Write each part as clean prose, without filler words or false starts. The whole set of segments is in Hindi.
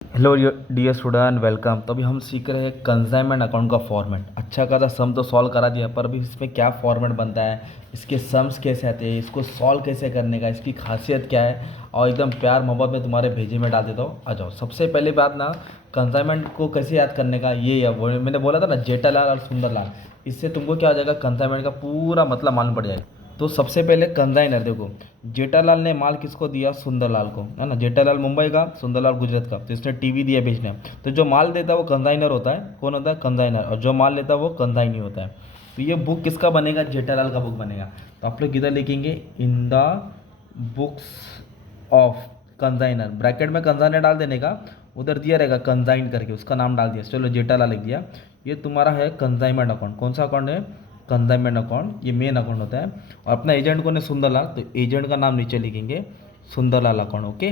Hello dear student, welcome. तो अभी हम सीख रहे हैं कंसाइनमेंट अकाउंट का फॉर्मेट। अच्छा खासा सम तो सॉल्व करा दिया, पर अभी इसमें क्या फॉर्मेट बनता है, इसके सम्स कैसे आते हैं, इसको सॉल्व कैसे करने का, इसकी खासियत क्या है, और एकदम प्यार मोहब्बत में तुम्हारे भेजे में डाल देता हूँ। आ जाओ। सबसे पहले बात ना, कंसाइनमेंट को कैसे याद करने का, ये है वो मैंने बोला था ना, जेठालाल और सुंदरलाल। इससे तुमको क्या हो जाएगा, कंसाइनमेंट का पूरा मतलब मालूम पड़ जाएगा। तो सबसे पहले कंजाइनर देखो, जेठालाल ने माल किसको दिया, सुंदरलाल को, है ना। जेठालाल मुंबई का, सुंदरलाल गुजरात का। तो इसने टीवी दिया बेचने। तो जो माल देता है वो कंजाइनर होता है। कौन होता है, कंजाइनर। और जो माल लेता है वो कंजाइनी होता है। तो ये बुक किसका बनेगा, जेठालाल का बुक बनेगा। तो आप लोग इधर लिखेंगे in the books of consignor, bracket में कंजाइनर डाल देने का। उधर दिया रहेगा कंजाइन करके, उसका नाम डाल दिया, चलो जेठालाल लिख दिया। ये तुम्हारा है कंजाइनमेंट अकाउंट। कौन सा अकाउंट है, कंजाइनमेंट अकाउंट। ये मेन अकाउंट होता है। और अपना एजेंट कौन है, सुंदरलाल। तो एजेंट का नाम नीचे लिखेंगे, सुंदरलाल अकाउंट। ओके।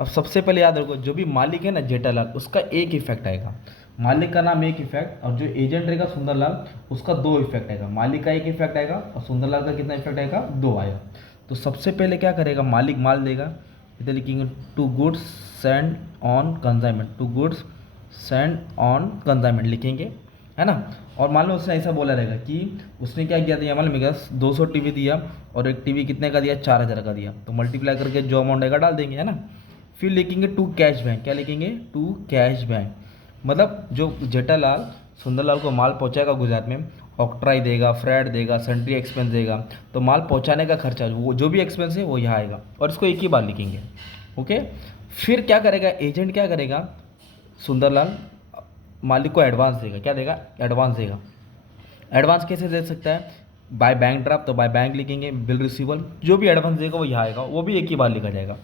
अब सबसे पहले याद रखो, जो भी मालिक है ना जेठालाल, उसका एक इफेक्ट आएगा। मालिक का नाम एक इफेक्ट, और जो एजेंट रहेगा सुंदरलाल, उसका दो इफेक्ट आएगा। मालिक का एक इफेक्ट आएगा और सुंदरलाल का कितना इफेक्ट आएगा, दो आएगा। तो सबसे पहले क्या करेगा, मालिक माल देगा। इधर लिखेंगे to goods send on consignment, to goods send on consignment लिखेंगे, है ना। और मान लो उसने ऐसा बोला रहेगा कि उसने क्या किया था, मालूम है, 200 टीवी दिया और एक टीवी कितने का दिया, 4000 का दिया। तो मल्टीप्लाई करके जो अमाउंट आएगा डाल देंगे, है ना। फिर लिखेंगे टू कैश बैंक, क्या लिखेंगे, टू कैश बैंक। मतलब जो जेठालाल सुंदरलाल को माल पहुंचाएगा गुजरात में, ऑक्ट्राई देगा, फ्रेट देगा, सेंट्री एक्सपेंस देगा। तो माल पहुंचाने का खर्चा, वो जो भी एक्सपेंस है वो यहाँ आएगा, और इसको एक ही बार लिखेंगे। ओके। फिर क्या करेगा एजेंट, क्या करेगा, सुंदरलाल मालिक को एडवांस देगा। क्या देगा, एडवांस देगा। एडवांस कैसे दे सकता है, बाय बैंक ड्राफ्ट। तो बाय बैंक लिखेंगे, बिल रिसीवल, जो भी एडवांस देगा वो यहाँ आएगा, वो भी एक ही बार लिखा जाएगा।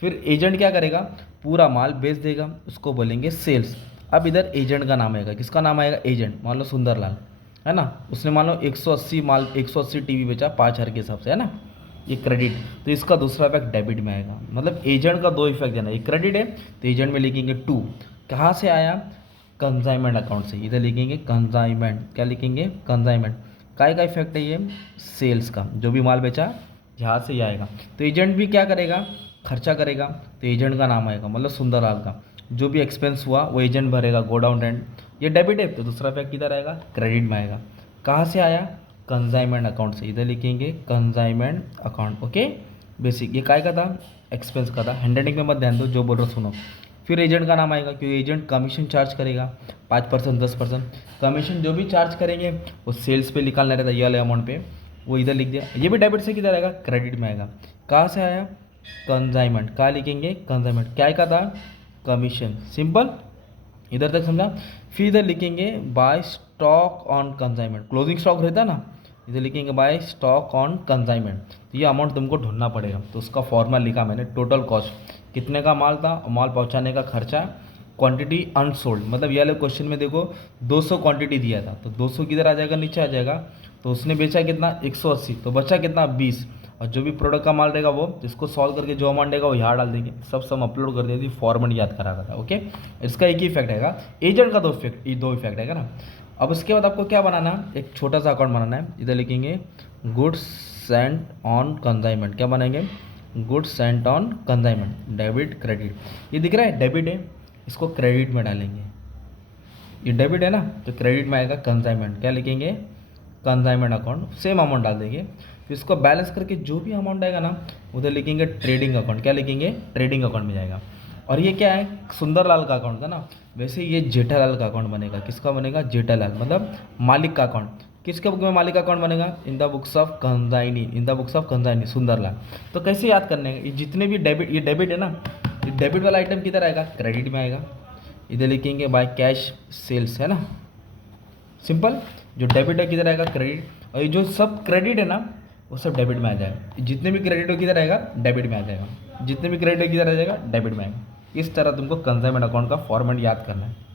फिर एजेंट क्या करेगा, पूरा माल बेच देगा, उसको बोलेंगे सेल्स। अब इधर एजेंट का नाम आएगा, किसका नाम आएगा, एजेंट। मान लो सुंदरलाल, है ना। उसने मान लो 180 माल, 180 टीवी बेचा 5000 के हिसाब से, है ना। ये क्रेडिट। तो इसका दूसरा इफेक्ट डेबिट में आएगा। मतलब एजेंट का दो इफेक्ट देना, एक क्रेडिट है तो एजेंट में लिखेंगे टू। कहाँ से आया, कंसाइनमेंट अकाउंट से। इधर लिखेंगे कंसाइनमेंट, क्या लिखेंगे, कंसाइनमेंट। काय का इफेक्ट है ये, सेल्स का, जो भी माल बेचा यहाँ से ही आएगा। तो एजेंट भी क्या करेगा, खर्चा करेगा। तो एजेंट का नाम आएगा, मतलब सुंदरलाल का। जो भी एक्सपेंस हुआ वो एजेंट भरेगा, गो डाउन रेंट। ये डेबिट है तो दूसरा इफेक्ट किधर आएगा, क्रेडिट में आएगा। कहाँ से आया, कंसाइनमेंट अकाउंट से। इधर लिखेंगे कंसाइनमेंट अकाउंट। ओके। बेसिक ये काय का था, एक्सपेंस का था। हैंडराइटिंग में मत ध्यान दो, जो बोल रहा सुनो। फिर एजेंट का नाम आएगा, क्योंकि एजेंट कमीशन चार्ज करेगा, 5%, 10%। कमीशन जो भी चार्ज करेंगे वो सेल्स पे निकालना रहता है, ये वाले अमाउंट पे। वो इधर लिख दिया। ये भी डेबिट से किधर आएगा, क्रेडिट में आएगा। कहाँ से आया, कंसाइनमेंट। कहाँ लिखेंगे, कंसाइनमेंट। क्या का था, कमीशन। सिंपल, इधर तक समझा। फिर इधर लिखेंगे by stock on consignment, closing stock रहता ना, इधर लिखेंगे बाय स्टॉक ऑन कंसाइनमेंट। तो ये अमाउंट तुमको ढूंढना पड़ेगा। तो उसका फॉर्मूला लिखा मैंने, टोटल कॉस्ट, कितने का माल था, माल पहुंचाने का खर्चा, क्वांटिटी अनसोल्ड। मतलब ये वाले क्वेश्चन में देखो 200 क्वांटिटी दिया था, तो 200 किधर आ जाएगा, नीचे आ जाएगा। तो उसने बेचा कितना, 180, तो बचा कितना, 20। और जो भी प्रोडक्ट का माल रहेगा वो, इसको सॉल्व करके जो अमाउंट रहेगा वो यहाँ डाल देंगे। सब सम अपलोड कर देती, फॉर्मेट याद करा था। ओके। इसका एक ही इफेक्ट आएगा, एजेंट का दो इफेक्ट आएगा ना। अब उसके बाद आपको क्या बनाना है, एक छोटा सा अकाउंट बनाना है। इधर लिखेंगे गुड्स सेंट ऑन कंसाइनमेंट। क्या बनाएंगे, goods Saint on consignment, debit credit. ये दिख रहा है डेबिट है, इसको क्रेडिट में डालेंगे। ये डेबिट है ना, तो क्रेडिट में आएगा कंसाइनमेंट। क्या लिखेंगे, कंसाइनमेंट अकाउंट, सेम अमाउंट डाल देंगे। फिर इसको बैलेंस करके जो भी अमाउंट आएगा ना, उधर लिखेंगे ट्रेडिंग अकाउंट। क्या लिखेंगे, ट्रेडिंग अकाउंट में जाएगा। और ये क्या है, सुंदरलाल का अकाउंट था ना, वैसे ये जेठालाल का अकाउंट बनेगा। किसका बनेगा, जेठालाल, मतलब मालिक का अकाउंट। किसके बुक में मालिक का अकाउंट बनेगा, in the books of consignee, in the books of consignee, Sundarlal. तो कैसे याद करने हैं, ये जितने भी डेबिट, ये डेबिट है ना, ये डेबिट वाला आइटम किधर आएगा, क्रेडिट में आएगा। इधर लिखेंगे बाय कैश सेल्स, है ना। सिंपल, जो डेबिट है किधर आएगा, क्रेडिट। और ये जो सब क्रेडिट है ना, वो सब डेबिट में आ जाएगा। जितने भी क्रेडिट हो किधर आएगा, डेबिट में आ जाएगा। जितने भी क्रेडिट हो किधर आ जाएगा, डेबिट में आएगा। इस तरह तुमको कंसाइनमेंट अकाउंट का फॉर्मेट याद करना है।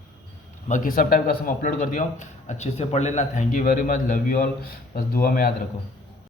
बाकी सब टाइप का सम अपलोड कर दिया हूँ, अच्छे से पढ़ लेना। Thank you very much, love you all. बस दुआ में याद रखो।